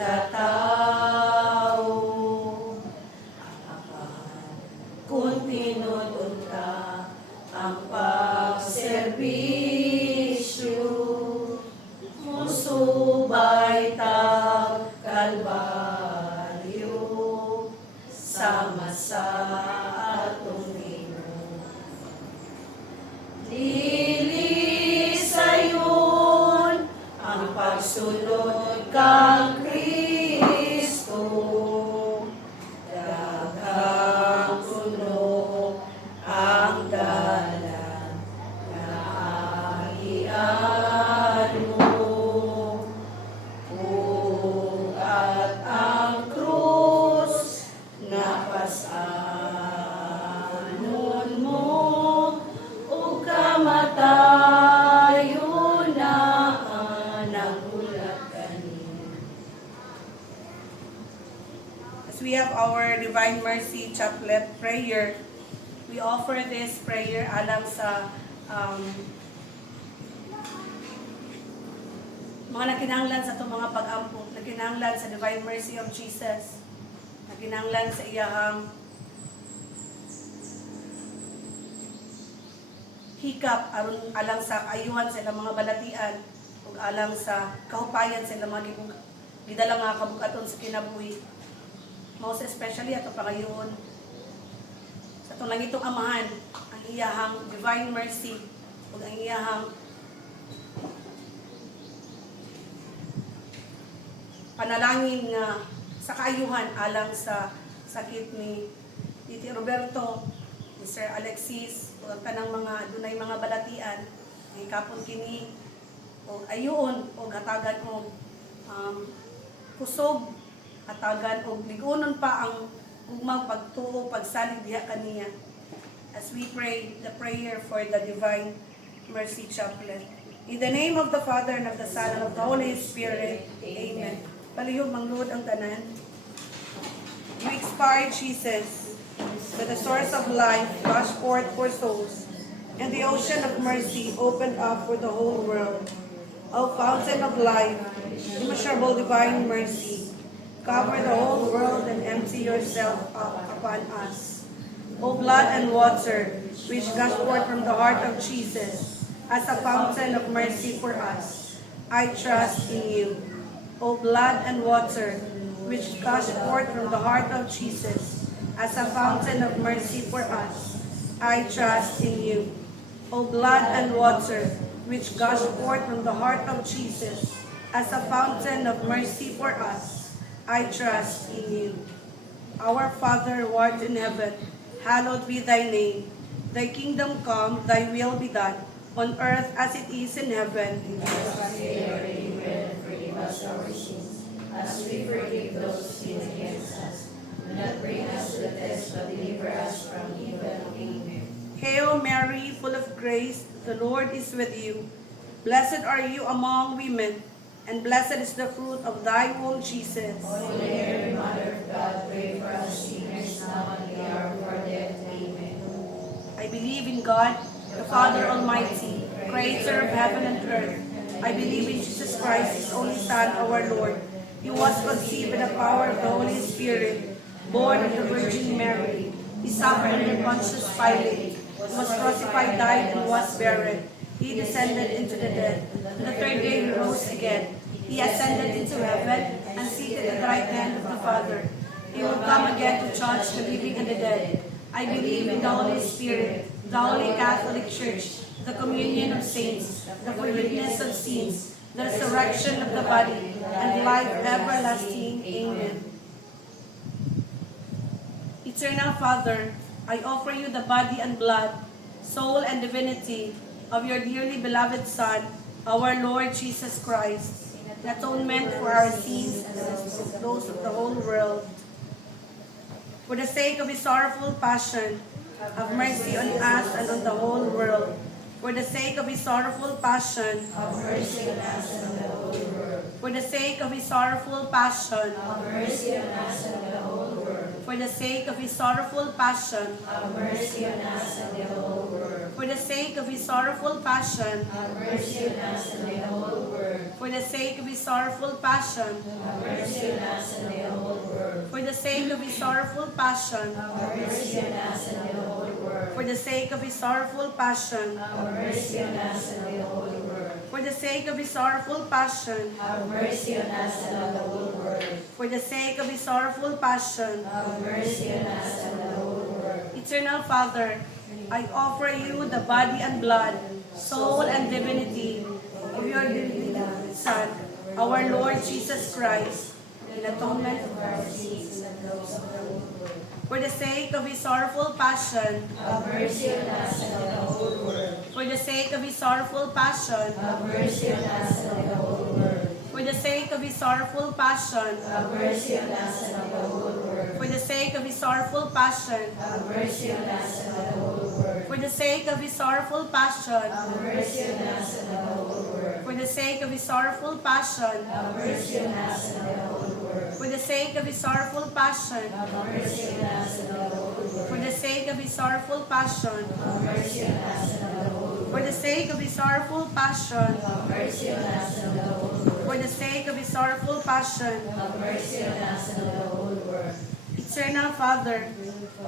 katao. Kung tinutulta ang pagserbisyo, musubay tag kalbaryo, sama sa atong Ginoo. Dili sayon ang pagsunod kang Kristo, daghang puno ang dalan na ahian mo, ug at ang krus na pasanon mo, ug kamatayon na nagulat kanin. As we have our Divine Mercy Chaplet prayer, we offer this prayer alang sa mga nakinahanglan sa itong mga pag-ampo, nakinahanglan sa Divine Mercy of Jesus, nakinahanglan sa iyahang hikap aron alang sa kaayuhan sa ilang mga balatian ug alang sa kahupayan sa ilang mga gidala nga kabukaton sa kinabuhi. Most especially ato pangayoon sa itong langitong amahan, ang iyahang Divine Mercy ug ang iyahang panalangin nga sa kaayuhan alang sa sakit ni Titi Roberto, ni Sir Alexis, o kanang mga dunay mga balatian, ay kapon kini o ayuon o hatagan o kusog, hatagan o ligunon pa ang ugmang pagtuo, pagsalig diha kaniya. As we pray the prayer for the Divine Mercy Chaplet. In the name of the Father, and of the Son, and of the Holy Spirit. Amen. Palihog manglud ang tanan. You expired, Jesus, with the source of life gushed forth for souls, and the ocean of mercy opened up for the whole world. O fountain of life, immeasurable divine mercy, cover the whole world and empty yourself up upon us. O blood and water, which gushed forth from the heart of Jesus as a fountain of mercy for us, I trust in you. O blood and water, which gushed forth from the heart of Jesus as a fountain of mercy for us, I trust in you. O blood and water, which gushed forth from the heart of Jesus as a fountain of mercy for us, I trust in you. Our Father who art in heaven, hallowed be thy name. Thy kingdom come, thy will be done, on earth as it is in heaven. Give us daily our daily bread, and forgive us our sins, as we forgive those who sin against us. Do not bring us to the test, but deliver us from evil. Amen. Hail Mary, full of grace, the Lord is with you. Blessed are you among women, and blessed is the fruit of thy womb, Jesus. Holy Mary, Mother of God, pray for us sinners now and the hour of our death. Amen. I believe in God, the Father Almighty, creator of heaven and earth. I believe in Jesus Christ, his only Son, our Lord. He was conceived by the power of the Holy Spirit, born of the Virgin Mary. He suffered under Pontius Pilate, was crucified, died, and was buried. He descended into the dead. On the third day he rose again. He ascended into heaven and seated at the right hand of the Father. He will come again to judge the living and the dead. I believe in the Holy Spirit, the Holy Catholic Church, the communion of saints, the forgiveness of sins, the resurrection of the body, and life everlasting. Amen. Eternal Father, I offer you the body and blood, soul and divinity of your dearly beloved Son, our Lord Jesus Christ, in atonement for our sins and those of the whole world. For the sake of his sorrowful passion, have mercy on us and on the whole world. For the sake of his sorrowful passion, Have mercy on us and on the whole world. for the sake of his sorrowful passion, Have mercy on us and on the whole world. for the sake of his sorrowful passion, Have mercy on us and the whole world. For the sake of his sorrowful passion. Have mercy on us and may the whole world. For the sake of his sorrowful passion. Have mercy on us and may the whole world. For the sake of his sorrowful passion. Have mercy on us and may the whole world. For the sake of his sorrowful passion. Have mercy on us and may the whole world. For the sake of his sorrowful passion. Have mercy on us and on the whole world. For the sake of his sorrowful passion. Have mercy on us and on the whole world. Eternal Father, I offer you the body and blood, soul and divinity of your dearly beloved Son, our Lord Jesus Christ, in atonement of our sins and those of the whole world. For the sake of his sorrowful passion. Have mercy on us and on the whole world. For the sake of his sorrowful passion. Have mercy on us and on the whole world. For the sake of his sorrowful passion. Have mercy on us and on the whole world. For the sake of his sorrowful passion. Have mercy on us and on the whole world. For the sake of his sorrowful passion. Have mercy on us and on the whole world. For the sake of his sorrowful passion. Have mercy on us and on the whole world. For the sake of his sorrowful passion. Have mercy on us and on the whole world. For the sake of his sorrowful passion. Have mercy on us and on the whole For the sake of his sorrowful passion. Have mercy on us and on the whole world. For the sake of his sorrowful passion. Have mercy on us and on the whole world. Eternal Father,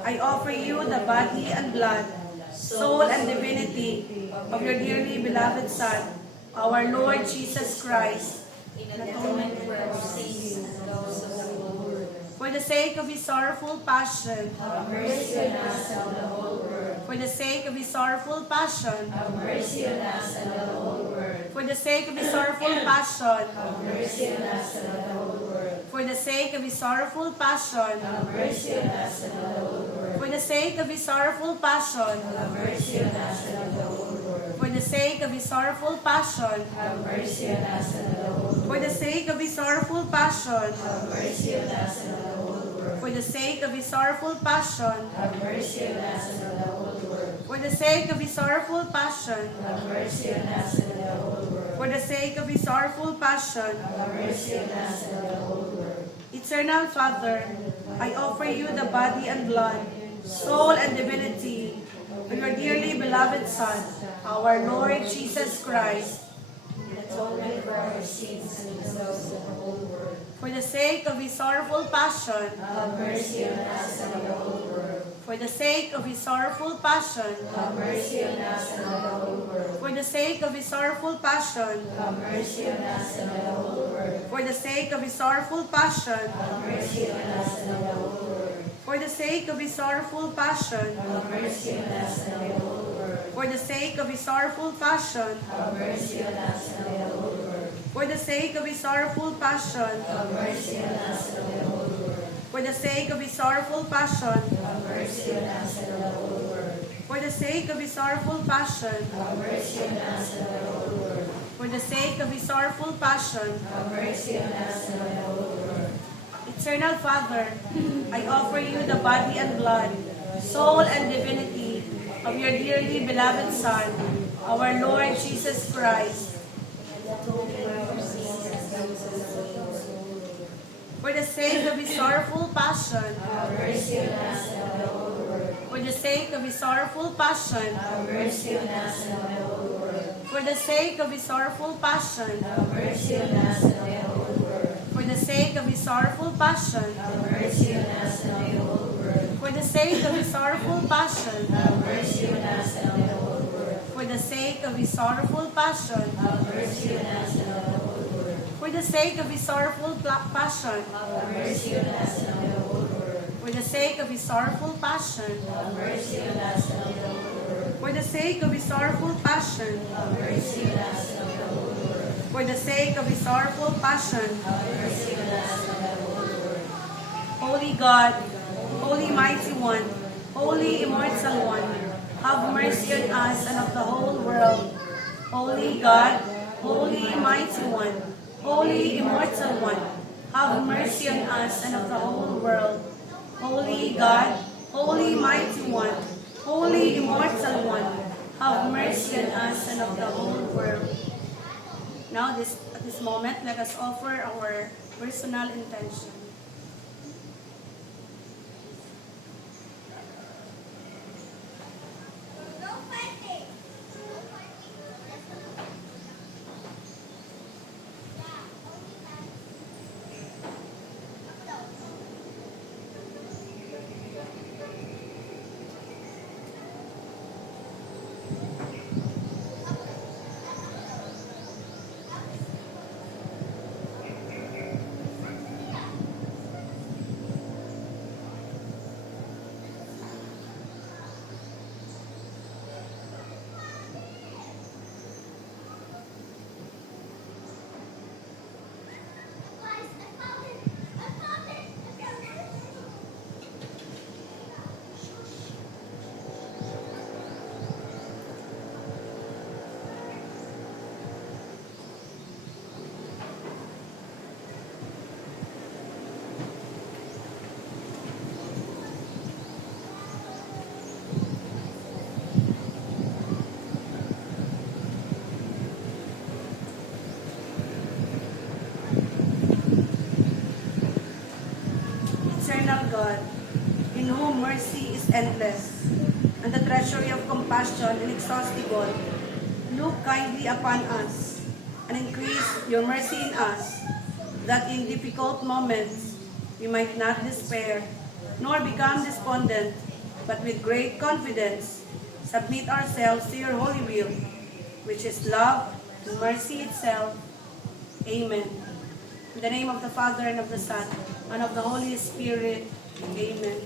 I offer you the body and blood, soul and divinity of your dearly beloved Son, our Lord Jesus Christ, In atonement for our sins and those of the whole world. for the sake of his sorrowful passion. Have mercy on us and on the whole world. For the sake of his sorrowful passion. Have mercy on us and on the whole world. For the sake of his sorrowful passion. Have mercy on us and on the whole world. For the sake of his sorrowful passion. Have mercy on us and on the whole world. For the sake of his sorrowful passion. Have mercy on us and on the whole world. For the sake of his sorrowful passion. Have mercy on us and on the whole world. For the sake of his sorrowful passion. Have mercy on us and on the whole world. For the sake of his sorrowful passion. Have mercy on us and on the whole world. For the sake of his sorrowful passion. Have mercy on us and on the whole world. For the sake of his sorrowful passion. Have mercy on us and on the whole world. Eternal Father, I offer you the body and blood, soul and divinity of your dearly beloved Son, our Lord Jesus Christ, In atonement for our sins and those of the whole world. for the sake of his sorrowful passion. Have mercy on us and on the whole world. For the sake of his sorrowful passion. Have mercy on us and on the whole world. For the sake of his sorrowful passion. Have mercy on us and on the whole world. For the sake of his sorrowful passion. Have mercy on us and on the whole world. For the sake of his sorrowful passion. Have mercy on us and on the whole world. For the sake of his sorrowful passion. Have mercy on us and on the whole world. For the sake of his sorrowful passion. Have mercy on us and on the whole world. For the sake of his sorrowful passion. Have mercy on us and on the whole world. For the sake of his sorrowful passion. Have mercy on us and on the whole world. For the sake of his sorrowful passion. Have mercy on us and on the whole world. Eternal Father, I offer you the body and blood, soul and divinity of your dearly beloved Son, our Lord Jesus Christ, for the sake of his sorrowful passion. Have mercy on us and on the whole world. For the sake of his sorrowful passion. Have mercy on us and on the whole world. For the sake of his sorrowful passion. Have mercy on us and on the whole world. For the sake of his sorrowful passion. Have mercy on us and on the whole world. For the sake of his sorrowful passion. Have mercy on us and on the whole world. For the sake of his sorrowful passion. Have mercy on us and on the whole world. For the sake of his sorrowful passion. Have mercy on us and on the whole world. For the sake of his sorrowful passion. Have mercy on us and on the whole world. For the sake of his sorrowful passion. Have mercy on us and on the whole world. For the sake of his sorrowful passion. Have mercy on us and on the whole world. Holy God, Holy Mighty One, Holy Immortal One, have mercy on us and of the whole world. Holy God, Holy Mighty One, Holy Immortal One, have mercy on us and of the whole world. Holy God, Holy Mighty One, Holy Immortal One, have mercy on us and of the whole world. Now, at this moment, let us offer our personal intention. God, in whom mercy is endless, and the treasury of compassion inexhaustible, look kindly upon us, and increase your mercy in us, that in difficult moments we might not despair, nor become despondent, but with great confidence submit ourselves to your holy will, which is love and mercy itself. Amen. In the name of the Father, and of the Son, and of the Holy Spirit. Amen.